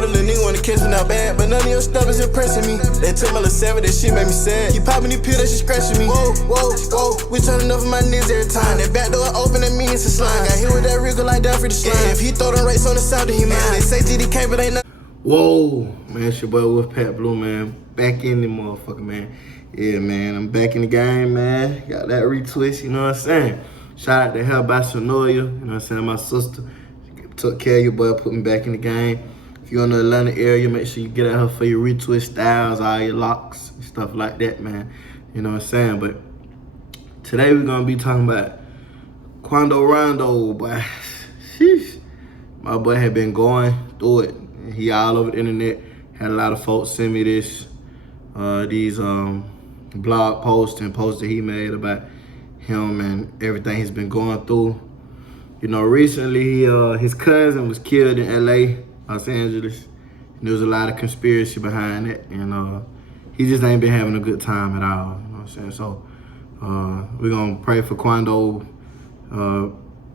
told a little nigga wanna catch me now bad, but none of your stuff is impressing me. They took my little 7, that shit made me sad. Keep popping these pills, that shit scratching me. Whoa, whoa, whoa, we turning up for my niggas every time. That back door open, that means it's a slime. Got hit with that wriggle like that for the slime. Yeah, if he throw them rates on the south, then he mine. They say GDK, but ain't nothing. Whoa, man, it's your boy Wolfpack Blue, man. Back in the motherfucker, man. Yeah, man, I'm back in the game, man. Got that retwist, you know what I'm saying? Shout out to her by Sonoya, you know what I'm saying? My sister took care of your boy, put me back in the game. If you're in the Atlanta area, make sure you get at her for your retwist styles, all your locks, and stuff like that, man. You know what I'm saying? But today we're gonna be talking about Quando Rondo, boy. Sheesh. My boy had been going through it. He all over the internet. Had a lot of folks send me these blog posts and posts that he made about him and everything he's been going through. You know, recently his cousin was killed in LA, Los Angeles. And there was a lot of conspiracy behind it, and he just ain't been having a good time at all. You know what I'm saying? So we're gonna pray for Quando.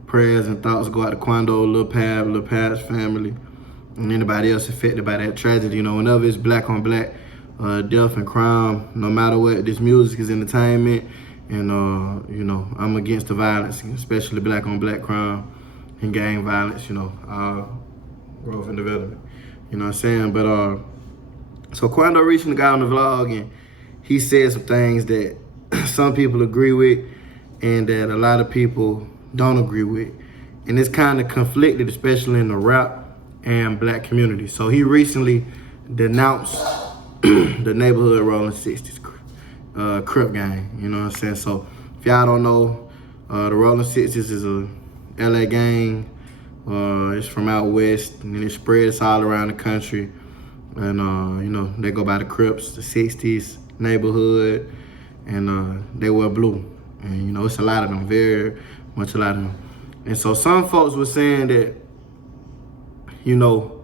Prayers and thoughts go out to Quando, Lil Pab's family, and anybody else affected by that tragedy. You know, whenever it's black on black, death and crime, no matter what, this music is entertainment, and you know, I'm against the violence, especially black on black crime and gang violence, you know, growth and development, you know what I'm saying? But so Quando recently got on the vlog and he said some things that some people agree with and that a lot of people don't agree with, and it's kind of conflicted, especially in the rap and black community. So he recently denounced the neighborhood Rolling 60s Crip gang, you know what I'm saying? So if y'all don't know, the Rolling 60s is a LA gang. It's from out west, and it spreads all around the country. And you know, they go by the Crips, the 60s neighborhood, and they wear blue. And you know, it's a lot of them, very much a lot of them. And so some folks were saying that, you know,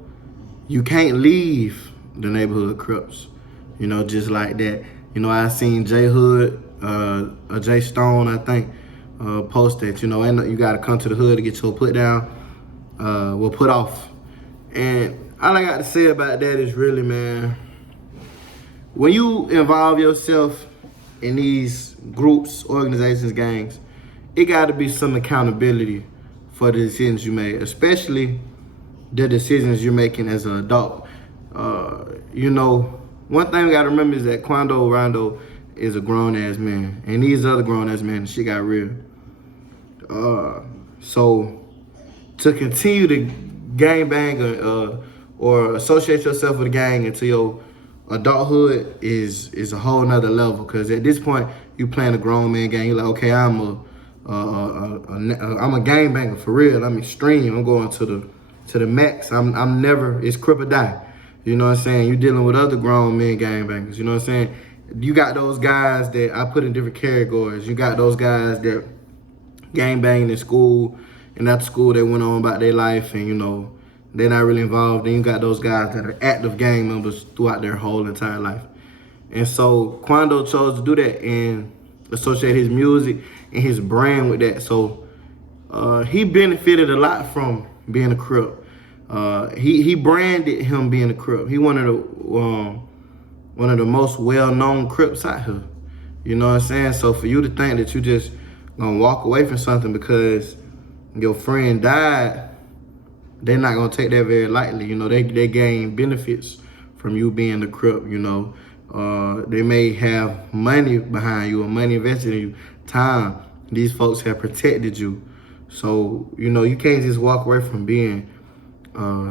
you can't leave the neighborhood Crips, you know, just like that. You know, I seen J Hood, Jay Stone, I think, post that, you know, and you gotta come to the hood to get your put down, put off. And all I got to say about that is really, man, when you involve yourself in these groups, organizations, gangs, it gotta be some accountability for the decisions you made, especially the decisions you're making as an adult. You know, one thing we gotta remember is that Quando Rondo is a grown-ass man, and these other grown-ass men, shit got real. So to continue to gangbang or associate yourself with a gang until your adulthood is a whole nother level, because at this point, you playing a grown man gang. You're like, okay, I'm a gangbanger for real. I'm extreme. I'm going to the max. I'm never, it's Crip or die. You know what I'm saying? You're dealing with other grown men gangbangers. You know what I'm saying? You got those guys that I put in different categories. You got those guys that gangbanging in school, and after school they went on about their life, and you know, they're not really involved. Then you got those guys that are active gang members throughout their whole entire life. And so Quando chose to do that and associate his music and his brand with that. So he benefited a lot from being a Crip. He branded him being a Crip. He one of the most well-known Crips out here. You know what I'm saying? So for you to think that you just gonna walk away from something because your friend died, they're not gonna take that very lightly. You know, they gain benefits from you being a Crip. You know, they may have money behind you or money invested in you, time. These folks have protected you. So, you know, you can't just walk away from being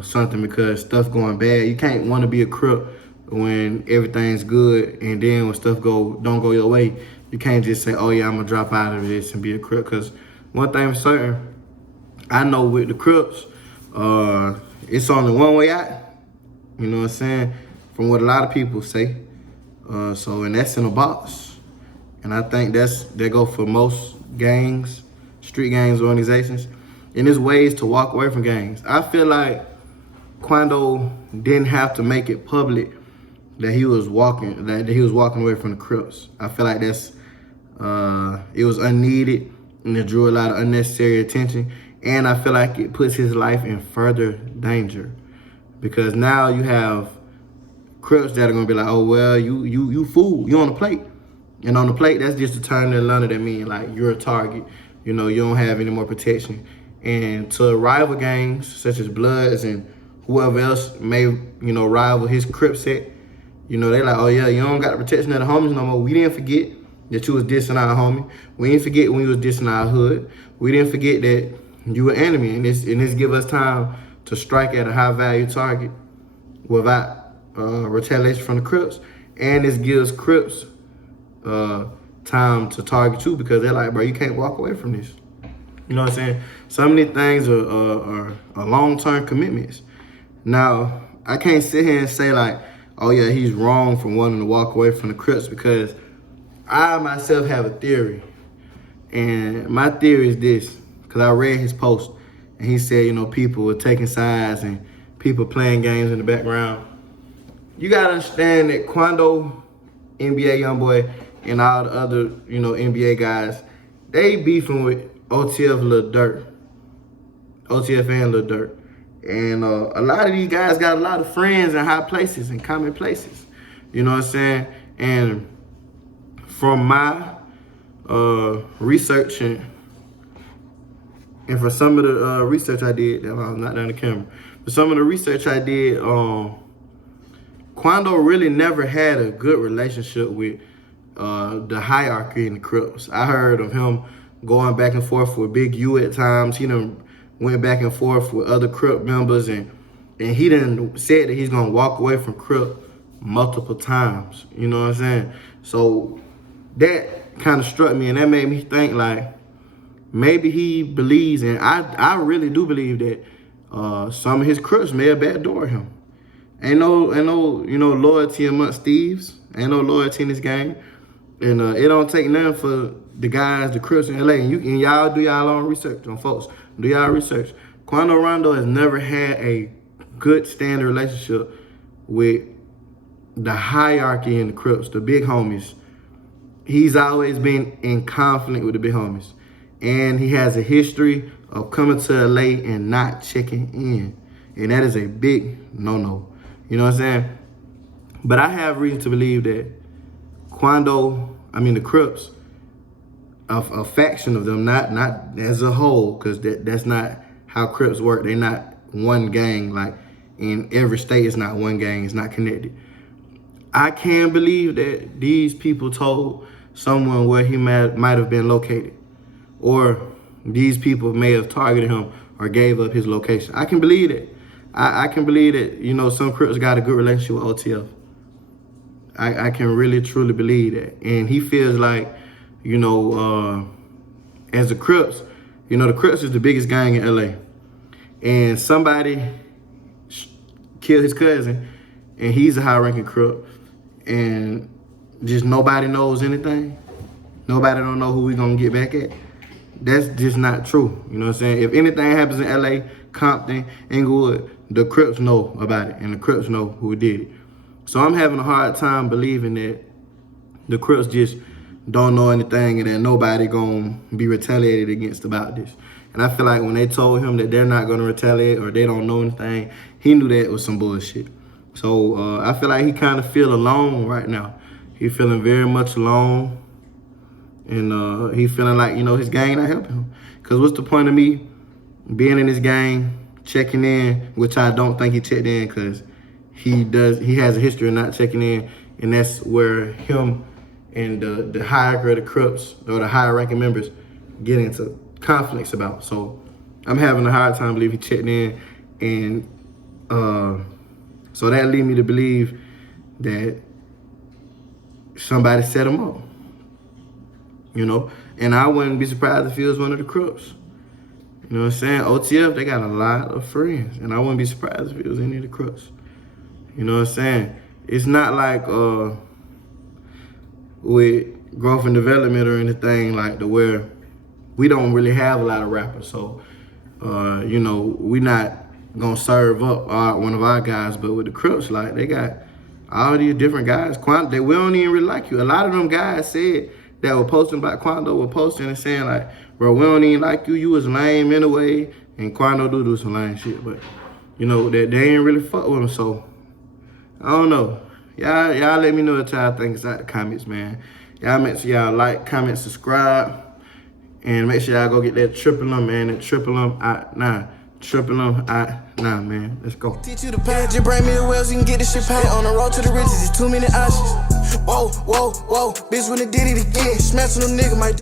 something because stuff going bad. You can't want to be a Crip when everything's good, and then when stuff don't go your way, you can't just say, oh yeah, I'm gonna drop out of this and be a Crip. Because one thing for certain, I know with the Crips, it's only one way out. You know what I'm saying? From what a lot of people say. And that's in a box. And I think that go for most gangs, street gangs, organizations. And there's ways to walk away from gangs. I feel like Quando didn't have to make it public that he was walking away from the Crips. I feel like it was unneeded, and it drew a lot of unnecessary attention. And I feel like it puts his life in further danger. because now you have Crips that are gonna be like, oh well, you fool, you on the plate. And on the plate, that's just a term in Atlanta that means like you're a target. You know, you don't have any more protection. And to rival gangs such as Bloods and whoever else may, rival his Crip set, they like, oh yeah, you don't got the protection of the homies no more. We didn't forget that you was dissing our homie. We didn't forget when you was dissing our hood. We didn't forget that you were enemy. And this give us time to strike at a high value target without retaliation from the Crips. And this gives Crips time to target you because they're like, bro, you can't walk away from this. You know what I'm saying? Some of these things are long-term commitments. Now, I can't sit here and say like, oh yeah, he's wrong for wanting to walk away from the Crips because I myself have a theory. And my theory is this, because I read his post and he said, people were taking sides and people playing games in the background. You gotta understand that Quando, NBA YoungBoy, and all the other, NBA guys, they beefing with OTF Lil Durk. OTF and Lil Durk. And a lot of these guys got a lot of friends in high places and common places. You know what I'm saying? And from my research and for some of the research I did, I'm not on the camera, but some of the research I did, Quando really never had a good relationship with the hierarchy in the Crips. I heard of him going back and forth with Big U at times. He done went back and forth with other Crip members, and he done said that he's gonna walk away from Crip multiple times. You know what I'm saying? So that kind of struck me, and that made me think like maybe he believes, and I really do believe that some of his Crips may have backdoored him. Ain't no loyalty amongst thieves. Ain't no loyalty in this game. And it don't take nothing for the guys, the Crips in LA. And y'all do y'all own research on folks. Do y'all research. Quando Rondo has never had a good standing relationship with the hierarchy in the Crips, the big homies. He's always been in conflict with the big homies. And he has a history of coming to LA and not checking in. And that is a big no-no. You know what I'm saying? But I have reason to believe that the Crips, a faction of them, not as a whole, because that's not how Crips work. They're not one gang. Like in every state, it's not one gang. It's not connected. I can believe that these people told someone where he might have been located, or these people may have targeted him or gave up his location. I can believe that. I can believe that, some Crips got a good relationship with OTF. I can really, truly believe that. And he feels like, as the Crips, the Crips is the biggest gang in LA. And somebody killed his cousin, and he's a high-ranking Crip. And just nobody knows anything. Nobody don't know who we gonna get back at. That's just not true. You know what I'm saying? If anything happens in LA, Compton, Inglewood, the Crips know about it, and the Crips know who did it. So I'm having a hard time believing that the Crips just don't know anything and that nobody gonna be retaliated against about this. And I feel like when they told him that they're not gonna retaliate or they don't know anything, he knew that was some bullshit. So I feel like he kind of feel alone right now. He feeling very much alone, and he feeling like, his gang not helping him. Cause what's the point of me being in this gang, checking in, which I don't think he checked in, cause he has a history of not checking in, and that's where him and the hierarchy of the Crips or the higher ranking members get into conflicts about. So I'm having a hard time believing he checked in, and so that lead me to believe that somebody set him up, and I wouldn't be surprised if he was one of the Crips. You know what I'm saying? OTF, they got a lot of friends, and I wouldn't be surprised if it was any of the Crips. You know what I'm saying? It's not like with growth and development or anything like the where we don't really have a lot of rappers. So, we not gonna serve up one of our guys, but with the Crips, like they got all these different guys. Quando, we don't even really like you. A lot of them guys said that were posting about Quando were posting and saying like, bro, we don't even like you. You was lame anyway. And Quando do some lame shit, but you know, that they ain't really fuck with him. So I don't know. Y'all let me know what y'all think inside the comments, man. Y'all make sure y'all like, comment, subscribe, and make sure y'all go get that triple M, man. That triple M out now. Triple M out now, man. Let's go. Teach you the pain, just bring me the wells, you can get this shit paid. On the road to the riches, it's too many options. Whoa, whoa, whoa, bitch, when it did it again, smash on them nigga, might